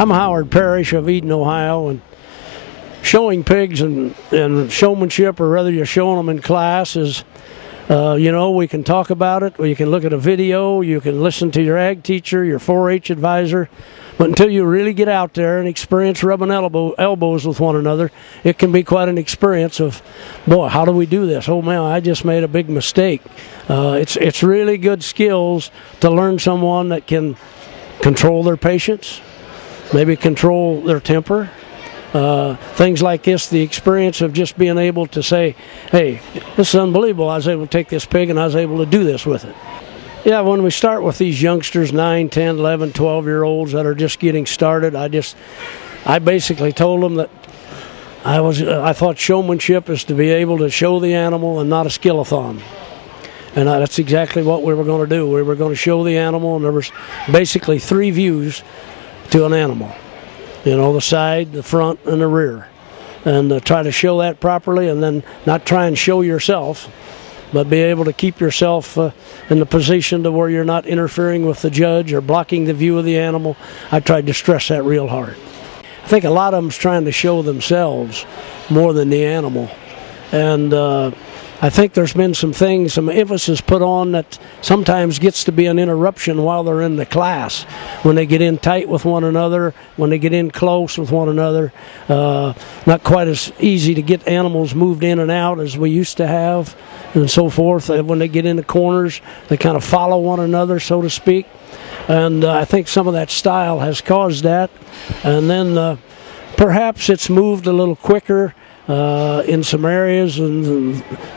I'm Howard Parrish of Eden, Ohio, and showing pigs and showmanship, or whether you're showing them in class, is, we can talk about it, or you can look at a video, you can listen to your ag teacher, your 4-H advisor, but until you really get out there and experience rubbing elbows with one another, it can be quite an experience of, boy, how do we do this? Oh man, I just made a big mistake. It's really good skills to learn someone that can control their patience, maybe control their temper. Things like this, the experience of just being able to say, hey, this is unbelievable. I was able to take this pig and I was able to do this with it. Yeah, when we start with these youngsters, 9, 10, 11, 12-year-olds that are just getting started, I basically told them that I thought showmanship is to be able to show the animal and not a skill-a-thon. And that's exactly what we were going to do. We were going to show the animal, and there was basically 3 views to an animal. The side, the front, and the rear. And try to show that properly, and then not try and show yourself, but be able to keep yourself in the position to where you're not interfering with the judge or blocking the view of the animal. I tried to stress that real hard. I think a lot of them's trying to show themselves more than the animal. And I think there's been some emphasis put on that sometimes gets to be an interruption while they're in the class. When they get in tight with one another, when they get in close with one another, not quite as easy to get animals moved in and out as we used to have, and so forth. When they get into corners, they kind of follow one another, so to speak. And I think some of that style has caused that. And then perhaps it's moved a little quicker in some areas,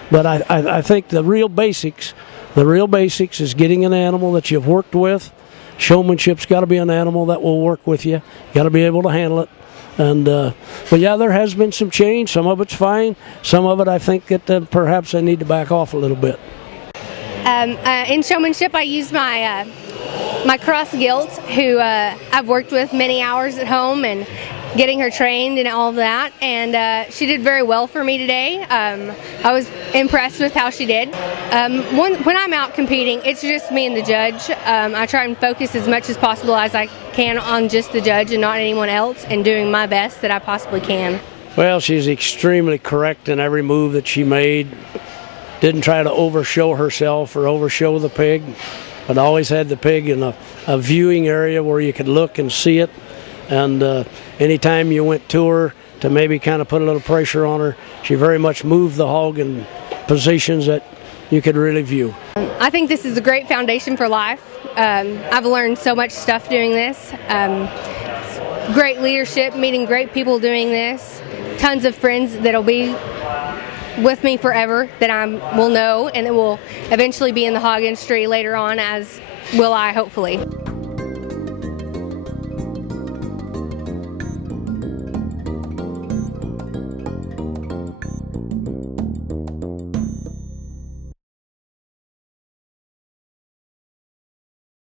but I think the real basics is getting an animal that you've worked with. Showmanship's got to be an animal that will work with you. Got to be able to handle it. And but yeah, there has been some change. Some of it's fine. Some of it, I think that perhaps I need to back off a little bit. In showmanship, I use my my cross gilt, who I've worked with many hours at home and getting her trained and all of that, and she did very well for me today. I was impressed with how she did. When I'm out competing, it's just me and the judge. I try and focus as much as possible as I can on just the judge and not anyone else, and doing my best that I possibly can. Well, she's extremely correct in every move that she made. Didn't try to overshow herself or overshow the pig, but always had the pig in a viewing area where you could look and see it. And anytime you went to her to maybe kind of put a little pressure on her, she very much moved the hog in positions that you could really view. I think this is a great foundation for life. I've learned so much stuff doing this. Great leadership, meeting great people doing this. Tons of friends that'll be with me forever that I will know, and that will eventually be in the hog industry later on, as will I, hopefully.